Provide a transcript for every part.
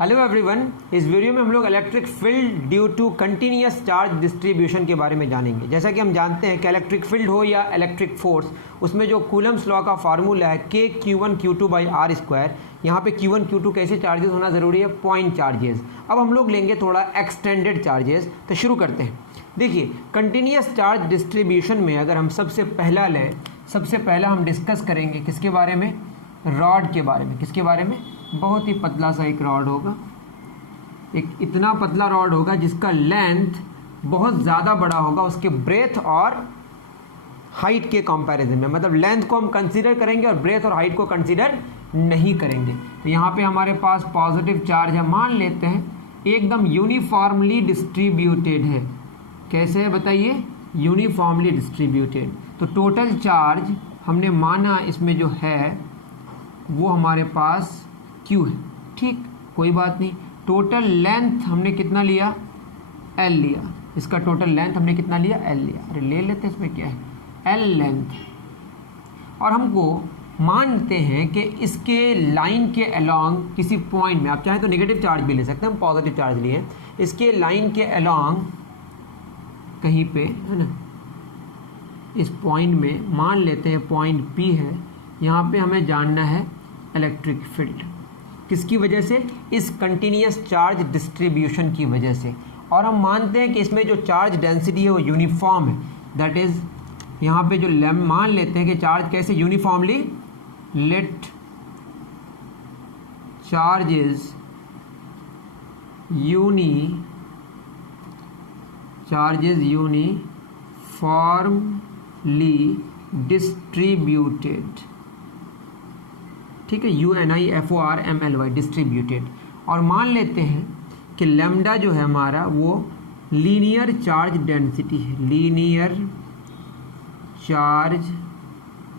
Hello everyone, इस video में हम लोग electric field due to continuous charge distribution के बारे में जानेंगे। जैसा कि हम जानते हैं कि इलेक्ट्रिक फील्ड हो या इलेक्ट्रिक फोर्स, उसमें जो कूलम्स लॉ का फार्मूला है k q1 q2 by r square. यहाँ पे q1 q2 कैसे चार्जेस होना ज़रूरी है? Point charges. अब हम लोग लेंगे थोड़ा एक्सटेंडेड चार्जेस, तो शुरू करते हैं। देखिए, कंटिन्यूअस चार्ज डिस्ट्रीब्यूशन में अगर हम सबसे पहला हम डिस्कस करेंगे किसके बारे में? रॉड के बारे में। किसके बारे में? बहुत ही पतला सा एक रॉड होगा, एक इतना पतला रॉड होगा जिसका लेंथ बहुत ज़्यादा बड़ा होगा उसके ब्रेथ और हाइट के कंपैरिजन में। मतलब लेंथ को हम कंसीडर करेंगे और ब्रेथ और हाइट को कंसीडर नहीं करेंगे। तो यहाँ पे हमारे पास पॉजिटिव चार्ज है, मान लेते हैं एकदम यूनिफॉर्मली डिस्ट्रीब्यूटेड है। कैसे है बताइए? Uniformly distributed. तो टोटल चार्ज हमने माना इसमें जो है वो हमारे पास Q है, ठीक, कोई बात नहीं। टोटल लेंथ हमने कितना लिया? L लिया। इसका टोटल लेंथ हमने कितना लिया? L लिया। अरे ले लेते हैं, इसमें क्या है? L length. और हमको मानते हैं कि इसके लाइन के अलोंग किसी पॉइंट में, आप चाहें तो नेगेटिव चार्ज भी ले सकते हैं, हम पॉजिटिव चार्ज लिए, इसके लाइन के अलोंग कहीं पे है ना, इस पॉइंट में मान लेते हैं पॉइंट P है। यहाँ पे हमें जानना है इलेक्ट्रिक फील्ड, किसकी वजह से? इस कंटिन्यूअस चार्ज डिस्ट्रीब्यूशन की वजह से। और हम मानते हैं कि इसमें जो चार्ज डेंसिटी है वो यूनिफॉर्म है। दैट इज़ यहाँ पे जो मान लेते हैं कि चार्ज कैसे uniformly, let charges uniformly distributed, ठीक है, UNIFORMLY डिस्ट्रीब्यूटेड। और मान लेते हैं कि लैम्डा जो है हमारा वो लीनियर चार्ज डेंसिटी है, लीनियर चार्ज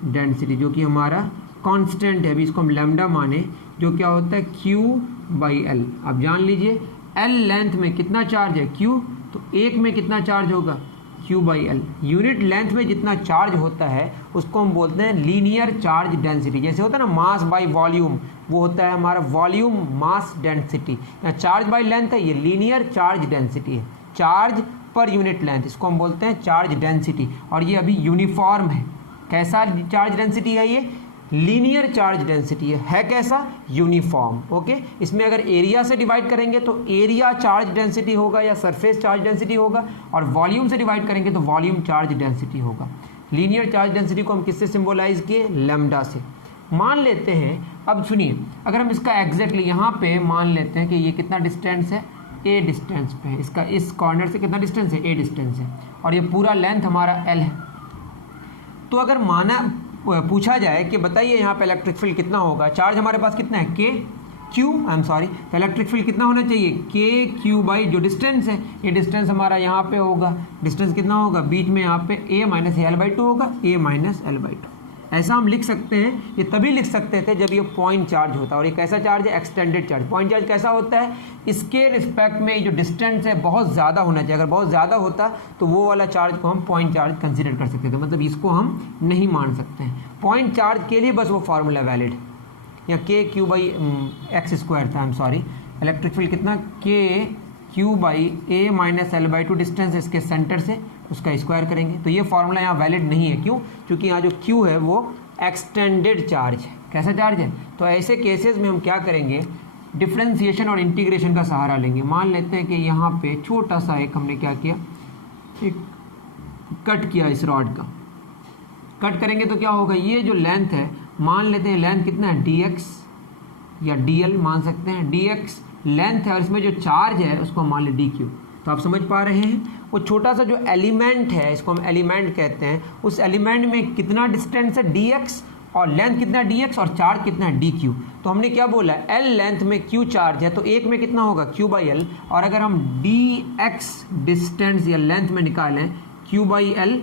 डेंसिटी जो कि हमारा कांस्टेंट है। अभी इसको हम लैम्डा माने, जो क्या होता है Q/L। अब जान लीजिए L लेंथ में कितना चार्ज है? Q, तो एक में कितना चार्ज होगा? Q/L। यूनिट लेंथ में जितना चार्ज होता है उसको हम बोलते हैं लीनियर चार्ज डेंसिटी। जैसे होता है ना मास बाय वॉल्यूम, वो होता है हमारा वॉल्यूम मास डेंसिटी। या चार्ज बाय लेंथ है, ये लीनियर चार्ज डेंसिटी है, चार्ज पर यूनिट लेंथ, इसको हम बोलते हैं चार्ज डेंसिटी। और ये अभी यूनिफॉर्म है। कैसा चार्ज डेंसिटी है? ये लीनियर चार्ज डेंसिटी है कैसा? यूनिफॉर्म। ओके, इसमें अगर एरिया से डिवाइड करेंगे तो एरिया चार्ज डेंसिटी होगा या सरफेस चार्ज डेंसिटी होगा, और वॉल्यूम से डिवाइड करेंगे तो वॉल्यूम चार्ज डेंसिटी होगा। लीनियर चार्ज डेंसिटी को हम किससे सिंबलाइज किए? लैम्डा से। मान लेते हैं, अब सुनिए, अगर हम इसका एग्जैक्टली यहाँ पे मान लेते हैं कि ये कितना डिस्टेंस है? A डिस्टेंस पे है। इसका इस कॉर्नर से कितना डिस्टेंस है? A डिस्टेंस है। और ये पूरा लेंथ हमारा L है। तो अगर पूछा जाए कि बताइए यहाँ पे इलेक्ट्रिक फील्ड कितना होगा, चार्ज हमारे पास कितना है? तो इलेक्ट्रिक फील्ड कितना होना चाहिए? KQ बाई जो डिस्टेंस है, ये डिस्टेंस हमारा यहाँ पे होगा। डिस्टेंस कितना होगा? बीच में यहाँ पे A-L/2 होगा, A-L/2। ऐसा हम लिख सकते हैं। ये तभी लिख सकते थे जब ये पॉइंट चार्ज होता है। और ये कैसा चार्ज है? Extended charge. पॉइंट चार्ज कैसा होता है? इसके रिस्पेक्ट में जो डिस्टेंस है बहुत ज़्यादा होना चाहिए। अगर बहुत ज़्यादा होता तो वो वाला चार्ज को हम पॉइंट चार्ज कंसीडर कर सकते थे, मतलब इसको हम नहीं मान सकते हैं। पॉइंट चार्ज के लिए बस वो फार्मूला वैलिड है। या KQ/X² था, इलेक्ट्रिक फील्ड कितना? KQ/A-L/2 डिस्टेंस इसके सेंटर से, उसका स्क्वायर करेंगे। तो ये फार्मूला यहाँ वैलिड नहीं है। क्यों? क्योंकि यहाँ जो Q है वो एक्सटेंडेड चार्ज है। कैसा चार्ज है? तो ऐसे केसेस में हम क्या करेंगे? डिफ्रेंसिएशन और इंटीग्रेशन का सहारा लेंगे। मान लेते हैं कि यहाँ पे छोटा सा एक हमने क्या किया, एक कट किया इस रॉड का। कट करेंगे तो क्या होगा? ये जो लेंथ है, मान लेते हैं लेंथ कितना है? dx या dl मान सकते हैं। dx लेंथ है और इसमें जो चार्ज है उसको मान लें dq। तो आप समझ पा रहे हैं, वो छोटा सा जो एलिमेंट है, इसको हम एलिमेंट कहते हैं, उस एलिमेंट में कितना डिस्टेंस है? dx, और लेंथ कितना है? dx, और चार्ज कितना है? dq। तो हमने क्या बोला? l लेंथ में q चार्ज है, तो एक में कितना होगा? q/l। और अगर हम dx डिस्टेंस या लेंथ में निकालें, q/l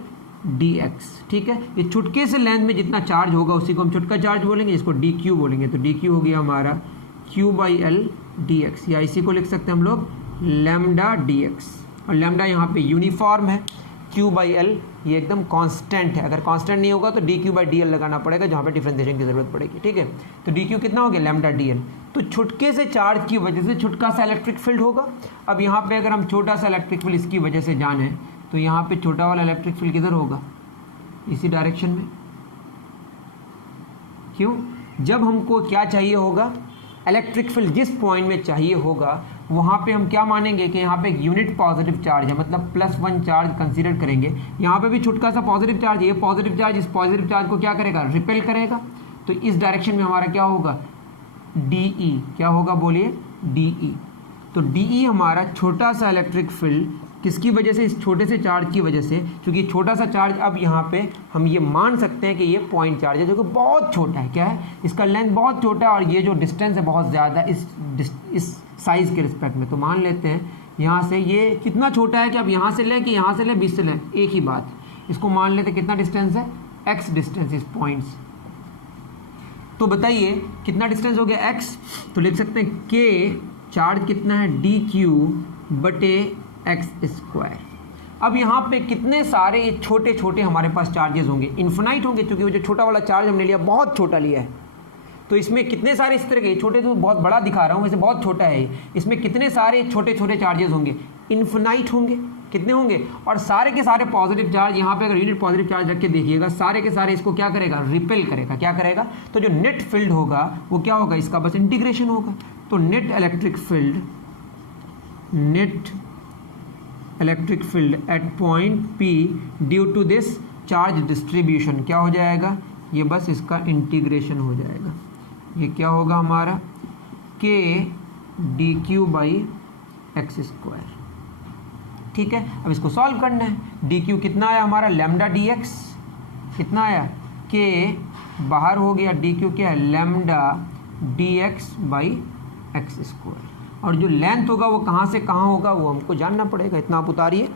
dx, ठीक है। ये छुटके से लेंथ में जितना चार्ज होगा उसी को हम छुटका चार्ज बोलेंगे, इसको dq बोलेंगे। तो dq हो गया हमारा q/l dx, या इसी को लिख सकते हैं हम लोग लैम्डा dx। और लैम्डा यहाँ पे यूनिफॉर्म है, Q/L ये एकदम कांस्टेंट है। अगर कांस्टेंट नहीं होगा तो dQ/dl लगाना पड़ेगा, जहाँ पे डिफरेंशिएशन की जरूरत पड़ेगी, ठीक है। तो dQ कितना हो गया? Lambda dl। तो छुटके से चार्ज की वजह से छुटका सा इलेक्ट्रिक फील्ड होगा। अब यहाँ पे अगर हम छोटा सा इलेक्ट्रिक फील्ड इसकी वजह से जाने तो यहाँ पे छोटा वाला इलेक्ट्रिक फील्ड किधर होगा, इसी डायरेक्शन में। क्यों? जब हमको क्या चाहिए होगा, इलेक्ट्रिक फील्ड जिस पॉइंट में चाहिए होगा वहाँ पे हम क्या मानेंगे कि यहाँ पे एक यूनिट पॉजिटिव चार्ज है, मतलब +1 चार्ज कंसीडर करेंगे। यहाँ पे भी छुटका सा पॉजिटिव चार्ज है, ये पॉजिटिव चार्ज इस पॉजिटिव चार्ज को क्या करेगा, रिपेल करेगा। तो इस डायरेक्शन में हमारा क्या होगा, DE, क्या होगा बोलिए, DE। तो DE हमारा छोटा सा इलेक्ट्रिक फील्ड किसकी वजह से, इस छोटे से चार्ज की वजह से, क्योंकि छोटा सा चार्ज अब यहाँ पे हम ये मान सकते हैं कि ये पॉइंट चार्ज है जो कि बहुत छोटा है। क्या है, इसका लेंथ बहुत छोटा है और ये जो डिस्टेंस है बहुत ज़्यादा इस साइज़ के रिस्पेक्ट में। तो मान लेते हैं यहाँ से ये कितना छोटा है कि अब यहाँ से लें कि यहाँ से लें, 20 से लें, एक ही बात। इसको मान लेते हैं कितना डिस्टेंस है, x डिस्टेंस इस पॉइंट से। तो बताइए कितना डिस्टेंस हो गया, x। तो लिख सकते हैं k चार्ज कितना है, dq/x²। अब यहाँ पे कितने सारे ये छोटे छोटे हमारे पास चार्जेस होंगे, इन्फिनाइट होंगे, क्योंकि वो जो छोटा वाला चार्ज हमने लिया बहुत छोटा लिया है। तो इसमें कितने सारे इस तरह के, छोटे तो बहुत बड़ा दिखा रहा हूँ, वैसे बहुत छोटा है, इसमें कितने सारे छोटे छोटे चार्जेस होंगे, इन्फिनाइट होंगे। कितने होंगे, और सारे के सारे पॉजिटिव चार्ज, यहाँ पे अगर यूनिट पॉजिटिव चार्ज रख के देखिएगा, सारे के सारे इसको क्या करेगा, रिपेल करेगा। क्या करेगा, तो जो नेट फील्ड होगा वो क्या होगा, इसका बस इंटीग्रेशन होगा। तो net electric field at point P due to this charge distribution क्या हो जाएगा, ये बस इसका इंटीग्रेशन हो जाएगा। ये क्या होगा हमारा, k dq/x²। ठीक है, अब इसको सॉल्व करना है। dq कितना आया हमारा, लैम्डा dx कितना आया, k बाहर हो गया, dq क्या है, लैम्डा dx/x²। और जो लेंथ होगा वो कहाँ से कहाँ होगा वो हमको जानना पड़ेगा, इतना आप उतारिए।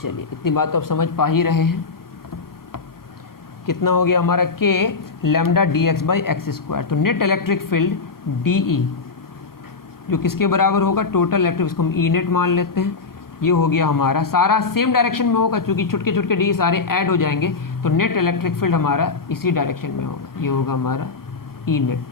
चलिए, इतनी बात तो आप समझ पा ही रहे हैं। कितना हो गया हमारा, k लैम्डा dx/x²। तो नेट इलेक्ट्रिक फील्ड DE जो किसके बराबर होगा, टोटल इलेक्ट्रिक, इसको हम E नेट मान लेते हैं। ये हो गया हमारा, सारा सेम डायरेक्शन में होगा क्योंकि छुटके छुटके डी सारे ऐड हो जाएंगे। तो नेट इलेक्ट्रिक फील्ड हमारा इसी डायरेक्शन में होगा, ये होगा हमारा E नेट।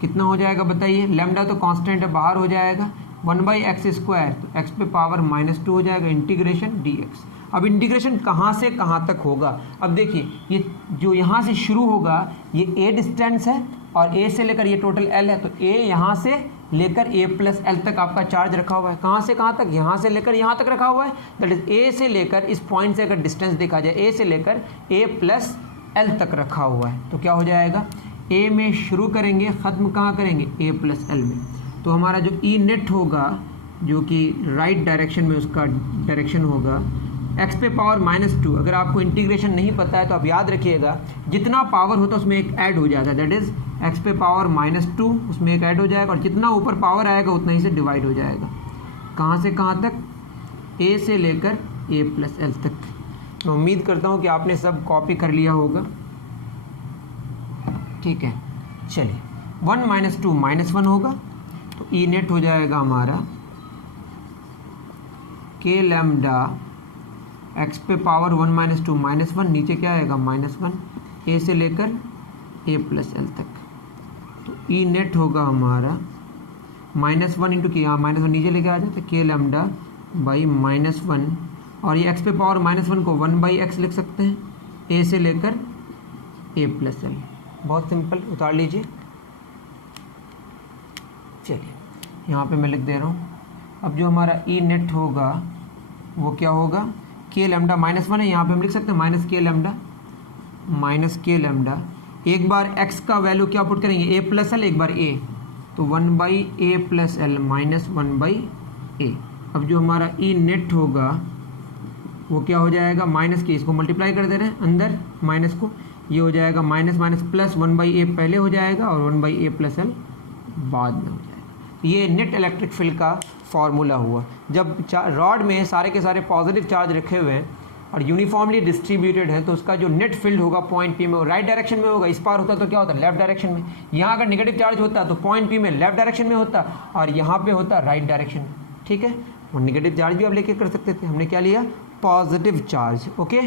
कितना हो जाएगा बताइए, लैम्डा तो कांस्टेंट है, बाहर हो जाएगा 1/x², तो x पे पावर -2 हो जाएगा, इंटीग्रेशन dx। अब इंटीग्रेशन कहाँ से कहाँ तक होगा, अब देखिए ये जो यहाँ से शुरू होगा ये a डिस्टेंस है और a से लेकर ये टोटल l है, तो a यहाँ से लेकर a+l तक आपका चार्ज रखा हुआ है। कहाँ से कहाँ तक, यहाँ से लेकर यहाँ तक रखा हुआ है। दैट इज a से लेकर, इस पॉइंट से अगर डिस्टेंस देखा जाए, a से लेकर a+l तक रखा हुआ है। तो क्या हो जाएगा, a में शुरू करेंगे, ख़त्म कहाँ करेंगे, a+l में। तो हमारा जो E नेट होगा जो कि राइट डायरेक्शन में उसका डायरेक्शन होगा, x पे पावर -2। अगर आपको इंटीग्रेशन नहीं पता है तो आप याद रखिएगा, जितना पावर होता है उसमें एक ऐड हो जाता है, दैट इज x पे पावर -2 उसमें एक ऐड हो जाएगा, और जितना ऊपर पावर आएगा उतना ही से डिवाइड हो जाएगा। कहाँ से कहाँ तक, a से लेकर a+l तक। मैं उम्मीद करता हूँ कि आपने सब कॉपी कर लिया होगा। ठीक है, चलिए 1 - 2 -1 होगा, तो E नेट हो जाएगा हमारा k लैम्डा x पे पावर 1 - 2 -1, नीचे क्या आएगा -1, a से लेकर a+l तक। तो E नेट होगा हमारा -1 इंटू k, यहाँ -1 नीचे लेके आ जाए तो k लैम्डा बाई -1, और ये x पे पावर -1 को 1/x लिख सकते हैं, a से लेकर a+l। बहुत सिंपल, उतार लीजिए। चलिए यहाँ पे मैं लिख दे रहा हूँ। अब जो हमारा E नेट होगा वो क्या होगा, k लैम्डा -1 है, यहाँ पे हम लिख सकते हैं -k लैम्डा। एक बार x का वैल्यू क्या पुट करेंगे, a+l, एक बार a, तो 1/a+l -1/a। अब जो हमारा E नेट होगा वो क्या हो जाएगा, -k, इसको मल्टीप्लाई कर दे रहे हैं अंदर माइनस को, ये हो जाएगा माइनस प्लस 1/a पहले हो जाएगा और 1/a+l बाद में हो जाएगा। ये नेट इलेक्ट्रिक फील्ड का फॉर्मूला हुआ। जब रॉड में सारे के सारे पॉजिटिव चार्ज रखे हुए हैं और यूनिफॉर्मली डिस्ट्रीब्यूटेड है, तो उसका जो नेट फील्ड होगा पॉइंट P में वो राइट डायरेक्शन में होगा। इस पार होता तो क्या होता, लेफ्ट डायरेक्शन में। यहाँ अगर नेगेटिव चार्ज होता तो पॉइंट P में लेफ्ट डायरेक्शन में होता और यहाँ पे होता राइट डायरेक्शन में। ठीक है, और नेगेटिव चार्ज भी आप लेके कर सकते थे, हमने क्या लिया, पॉजिटिव चार्ज। ओके,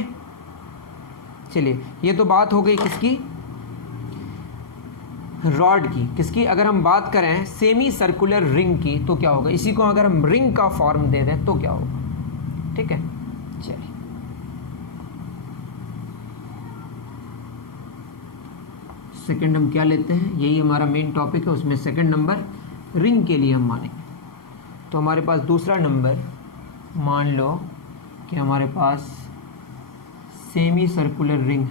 चलिए ये तो बात हो गई किसकी, रॉड की, किसकी, अगर हम बात करें सेमी सर्कुलर रिंग की तो क्या होगा, इसी को अगर हम रिंग का फॉर्म दे दें तो क्या होगा। ठीक है, चलिए सेकंड हम क्या लेते हैं, यही हमारा मेन टॉपिक है, उसमें सेकंड नंबर रिंग के लिए हम मानेंगे। तो हमारे पास दूसरा नंबर, मान लो कि हमारे पास सेमी सर्कुलर रिंग,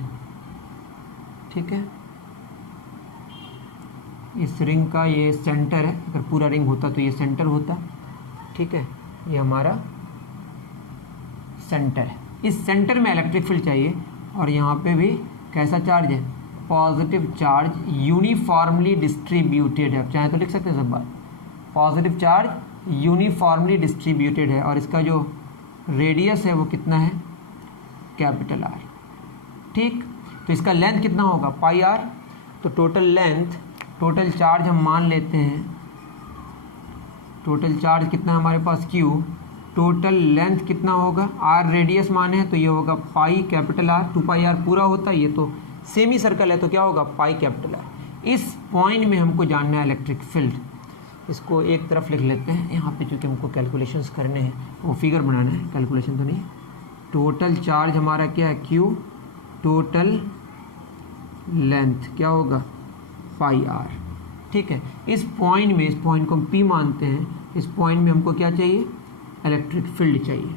ठीक है, इस रिंग का ये सेंटर है, अगर पूरा रिंग होता तो ये सेंटर होता। ठीक है, ये हमारा सेंटर है, इस सेंटर में इलेक्ट्रिक फील्ड चाहिए और यहाँ पे भी कैसा चार्ज है, पॉजिटिव चार्ज, यूनिफॉर्मली डिस्ट्रीब्यूटेड है, आप चाहें तो लिख सकते हैं सब बात, पॉजिटिव चार्ज यूनिफॉर्मली डिस्ट्रीब्यूटेड है और इसका जो रेडियस है वो कितना है, कैपिटल आर। ठीक, तो इसका लेंथ कितना होगा, पाई आर। तो टोटल लेंथ, टोटल चार्ज हम मान लेते हैं, टोटल चार्ज कितना है हमारे पास क्यू, टोटल लेंथ कितना होगा, आर रेडियस माने हैं तो ये होगा pi capital r, 2 pi r पूरा होता है, ये तो सेमी सर्कल है तो क्या होगा, पाई कैपिटल आर। इस पॉइंट में हमको जानना है इलेक्ट्रिक फील्ड, इसको एक तरफ लिख लेते हैं यहाँ पे, चूँकि हमको कैलकुलेशंस करने हैं, वो फिगर बनाना है, कैलकुलेशन तो नहीं। टोटल चार्ज हमारा क्या है, क्यू, टोटल लेंथ क्या होगा, पाई आर। ठीक है, इस पॉइंट में, इस पॉइंट को हम पी मानते हैं, इस पॉइंट में हमको क्या चाहिए, इलेक्ट्रिक फील्ड चाहिए।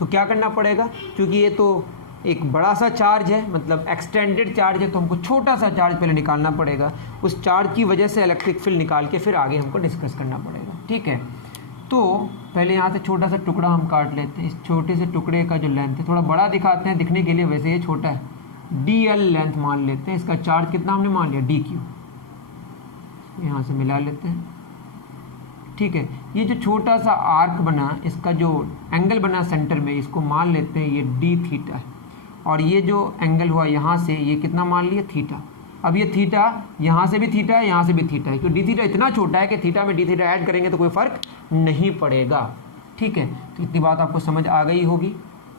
तो क्या करना पड़ेगा, क्योंकि ये तो एक बड़ा सा चार्ज है, मतलब एक्सटेंडेड चार्ज है, तो हमको छोटा सा चार्ज पहले निकालना पड़ेगा, उस चार्ज की वजह से इलेक्ट्रिक फील्ड निकाल के फिर आगे हमको डिस्कस करना पड़ेगा। ठीक है, तो पहले यहाँ से छोटा सा टुकड़ा हम काट लेते हैं, इस छोटे से टुकड़े का जो लेंथ है, थोड़ा बड़ा दिखाते हैं दिखने के लिए, वैसे ये छोटा है, डी एल लेंथ मान लेते हैं, इसका चार्ज कितना हमने मान लिया, डी क्यू, यहाँ से मिला लेते हैं। ठीक है, ये जो छोटा सा आर्क बना, इसका जो एंगल बना सेंटर में, इसको मान लेते हैं ये डी थीटा है, और ये जो एंगल हुआ यहाँ से, ये कितना मान लिया, थीटा। अब ये थीटा यहाँ से भी थीटा है, यहाँ से भी थीटा है, क्योंकि डी थीटा इतना छोटा है कि थीटा में डी थीटा ऐड करेंगे तो कोई फ़र्क नहीं पड़ेगा। ठीक है, तो इतनी बात आपको समझ आ गई होगी,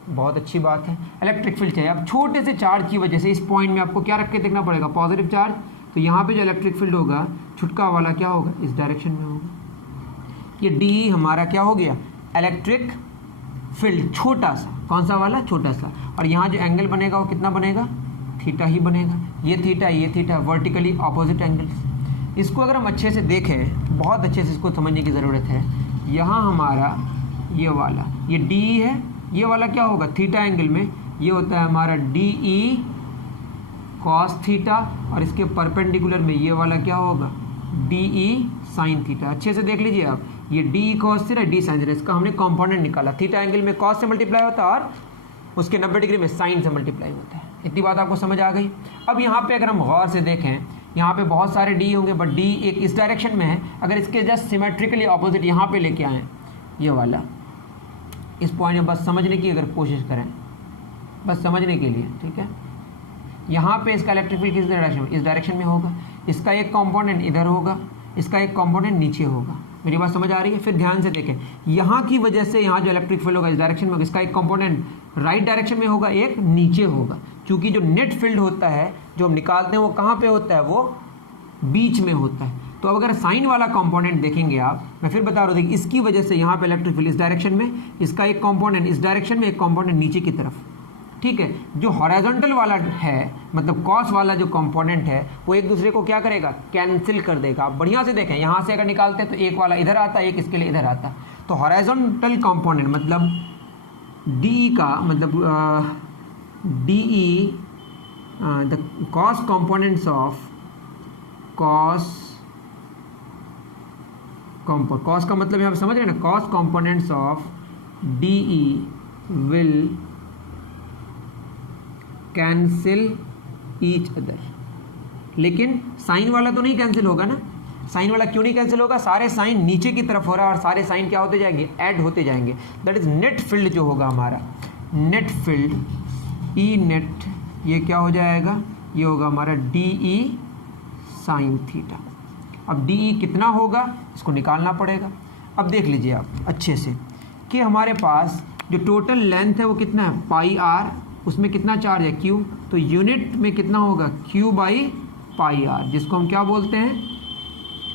बहुत अच्छी बात है। इलेक्ट्रिक फील्ड चाहिए, अब छोटे से चार्ज की वजह से इस पॉइंट में आपको क्या रख के देखना पड़ेगा, पॉजिटिव चार्ज, तो यहाँ पे जो इलेक्ट्रिक फील्ड होगा छुटका वाला क्या होगा, इस डायरेक्शन में होगा। ये डी हमारा क्या हो गया, इलेक्ट्रिक फील्ड, छोटा सा, कौन सा वाला, छोटा सा, और यहाँ जो एंगल बनेगा वो कितना बनेगा, थीटा ही बनेगा। ये थीटा, वर्टिकली ऑपोजिट एंगल्स। इसको अगर हम अच्छे से देखें, बहुत अच्छे से इसको समझने की ज़रूरत है, यहाँ हमारा ये वाला, ये डी है, ये वाला क्या होगा, थीटा एंगल में ये होता है हमारा डी ई कॉस थीटा, और इसके परपेंडिकुलर में ये वाला क्या होगा, डी ई साइन थीटा। अच्छे से देख लीजिए आप, ये D E cos theta, D sine theta, इसका हमने कॉम्पोनेंट निकाला, थीटा एंगल में कॉस से मल्टीप्लाई होता है और उसके 90 डिग्री में साइन से मल्टीप्लाई होता है। इतनी बात आपको समझ आ गई। अब यहाँ पे अगर हम गौर से देखें, यहाँ पे बहुत सारे डी होंगे, बट डी एक इस डायरेक्शन में है, अगर इसके जस्ट सिमेट्रिकली ऑपोजिट यहाँ पे लेके आएँ, ये वाला, इस पॉइंट में बस समझने की अगर कोशिश करें, बस समझने के लिए, ठीक है, यहाँ पे इसका इलेक्ट्रिक फील्ड किस डायरेक्शन में, इस डायरेक्शन में होगा, इसका एक कंपोनेंट इधर होगा, इसका एक कंपोनेंट नीचे होगा। मेरी बात समझ आ रही है? फिर ध्यान से देखें, यहाँ की वजह से यहाँ जो इलेक्ट्रिक फील्ड होगा इस डायरेक्शन में होगा, इसका एक कंपोनेंट राइट डायरेक्शन में होगा, एक नीचे होगा, क्योंकि जो नेट फील्ड होता है जो हम निकालते हैं वो कहाँ पे होता है, वो बीच में होता है। तो अब अगर साइन वाला कंपोनेंट देखेंगे आप, मैं फिर बता रहा हूँ, देखिए इसकी वजह से यहाँ पे इलेक्ट्रिक फील्ड इस डायरेक्शन में, इसका एक कंपोनेंट इस डायरेक्शन में, एक कंपोनेंट नीचे की तरफ। ठीक है, जो हॉरिजॉन्टल वाला है, मतलब कॉस वाला जो कंपोनेंट है, वो एक दूसरे को क्या करेगा, कैंसिल कर देगा। आप बढ़िया से देखें, यहाँ से अगर निकालते हैं तो एक वाला इधर आता है, एक इसके लिए इधर आता है। तो हॉरिजॉन्टल कंपोनेंट मतलब डी का मतलब D E, the cos components of cos का मतलब यहाँ समझ रहे हैं ना, cos components of D E will cancel each other. लेकिन साइन वाला तो नहीं कैंसिल होगा ना। साइन वाला क्यों नहीं कैंसिल होगा, सारे साइन नीचे की तरफ हो रहा है और सारे साइन क्या होते जाएंगे, ऐड होते जाएंगे। दैट इज नेट फील्ड जो होगा हमारा, नेट फील्ड ई नेट, ये क्या हो जाएगा, ये होगा हमारा डी ई साइन थीटा। अब डी ई कितना होगा इसको निकालना पड़ेगा। अब देख लीजिए आप अच्छे से कि हमारे पास जो टोटल लेंथ है वो कितना है, पाई आर, उसमें कितना चार्ज है, क्यू, तो यूनिट में कितना होगा, क्यू बाई पाई आर, जिसको हम क्या बोलते हैं,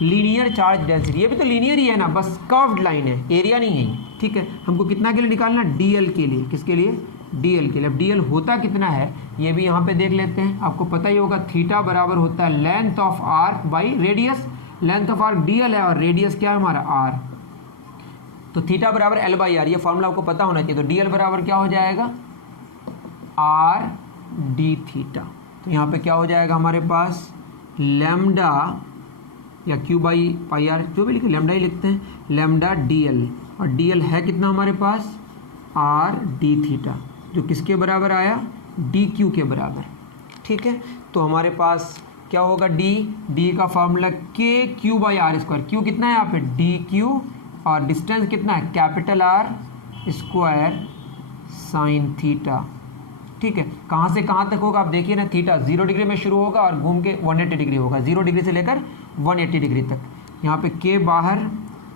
लीनियर चार्ज डेंसिटी। ये भी तो लीनियर ही है ना, बस कर्व्ड लाइन है, एरिया नहीं है, ठीक है। हमको कितना के लिए निकालना, डीएल के लिए। किसके लिए, डीएल के लिए। अब डीएल होता कितना है ये भी यहाँ पे देख लेते हैं। आपको पता ही होगा थीटा बराबर होता है length of arc by radius. Length of arc DL है और रेडियस क्या है हमारा, आर। तो थीटा बराबर एल बाई आर, ये फॉर्मूला आपको पता होना चाहिए। तो डीएल बराबर क्या हो जाएगा, आर डी थीटा। तो यहाँ पे क्या हो जाएगा हमारे पास, लैम्डा या क्यू बाई पाई आर, जो भी लिखे लैम्डा ही लिखते हैं, लैम्डा डीएल। और डीएल है कितना हमारे पास, आर डी थीटा, जो किसके बराबर आया, डी क्यू के बराबर, ठीक है। तो हमारे पास क्या होगा, डी का formula k q by r square. Q कितना है यहाँ पे, डी क्यू, और डिस्टेंस कितना है, capital R square sine theta, ठीक है। कहाँ से कहाँ तक होगा आप देखिए ना, थीटा 0 डिग्री में शुरू होगा और घूम के 180 डिग्री होगा, 0 डिग्री से लेकर 180 डिग्री तक। यहाँ पे के बाहर,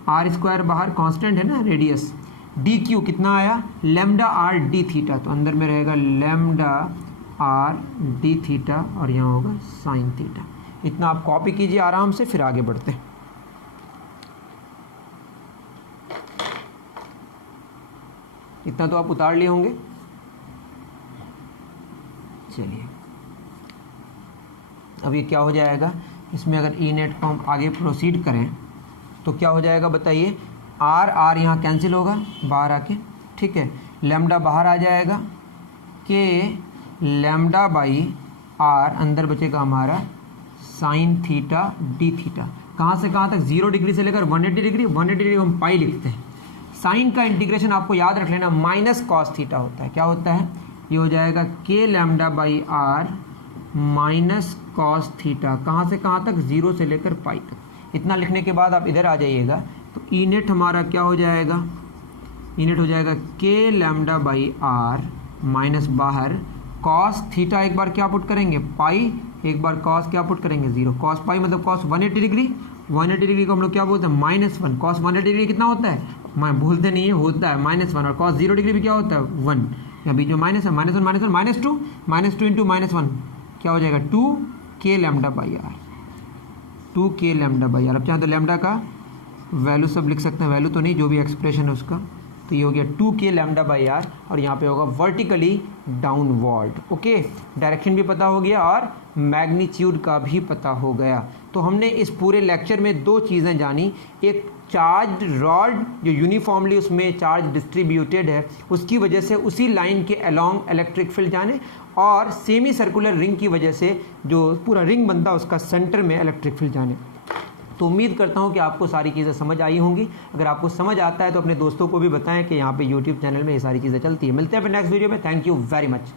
आर स्क्वायर बाहर, कांस्टेंट है ना रेडियस। डी क्यू कितना आया, लैम्डा आर डी थीटा, तो अंदर में रहेगा लैम्डा आर डी थीटा और यहाँ होगा साइन थीटा। इतना आप कॉपी कीजिए आराम से, फिर आगे बढ़ते हैं। इतना तो आप उतार लिए होंगे। चलिए अब ये क्या हो जाएगा, इसमें अगर ई नेट को हम आगे प्रोसीड करें तो क्या हो जाएगा बताइए, आर यहाँ कैंसिल होगा बाहर आके, ठीक है। लैम्डा बाहर आ जाएगा, के लैम्डा बाई आर, अंदर बचेगा हमारा साइन थीटा डी थीटा। कहाँ से कहाँ तक, 0 डिग्री से लेकर 180 डिग्री। 180 डिग्री हम पाई लिखते हैं। साइन का इंटीग्रेशन आपको याद रख लेना, माइनस कॉस थीटा होता है। क्या होता है, ये हो जाएगा k lambda by r minus cos theta. कहाँ से कहाँ तक, 0 से लेकर पाई तक। इतना लिखने के बाद आप इधर आ जाइएगा, तो ई नेट हमारा क्या हो जाएगा, ई नेट हो जाएगा k lambda by r minus बाहर कॉस थीटा, एक बार क्या पुट करेंगे, पाई, एक बार कॉस क्या पुट करेंगे, 0। कॉस पाई मतलब कॉस 180 डिग्री। 180 डिग्री को हम लोग क्या बोलते हैं, -1। कॉस 180 डिग्री कितना होता है, मैं भूलते नहीं है, होता है -1। और कॉस 0 डिग्री भी क्या होता है, 1। या बीच में माइनस है, -1 -2, -2 इंटू -1 क्या हो जाएगा, 2 के लैम्डा बाई आर, 2 के लैम्डा बाई आर। अब चाहे तो लैम्डा का वैल्यू सब लिख सकते हैं, वैल्यू तो नहीं, जो भी एक्सप्रेशन है उसका। तो ये हो गया 2 के लैम्डा बाई आर, और यहाँ पे होगा वर्टिकली डाउनवर्ड। ओके, डायरेक्शन भी पता हो गया और मैग्नीट्यूड का भी पता हो गया। तो हमने इस पूरे लेक्चर में 2 चीज़ें जानी, एक चार्ज रॉड जो यूनिफॉर्मली उसमें चार्ज डिस्ट्रीब्यूटेड है, उसकी वजह से उसी लाइन के अलोंग इलेक्ट्रिक फील्ड जाने, और सेमी सर्कुलर रिंग की वजह से जो पूरा रिंग बनता है उसका सेंटर में इलेक्ट्रिक फील्ड जाने। तो उम्मीद करता हूँ कि आपको सारी चीज़ें समझ आई होंगी। अगर आपको समझ आता है तो अपने दोस्तों को भी बताएं कि यहाँ पे YouTube चैनल में ये सारी चीज़ें चलती है। मिलते हैं फिर नेक्स्ट वीडियो में। Thank you very much.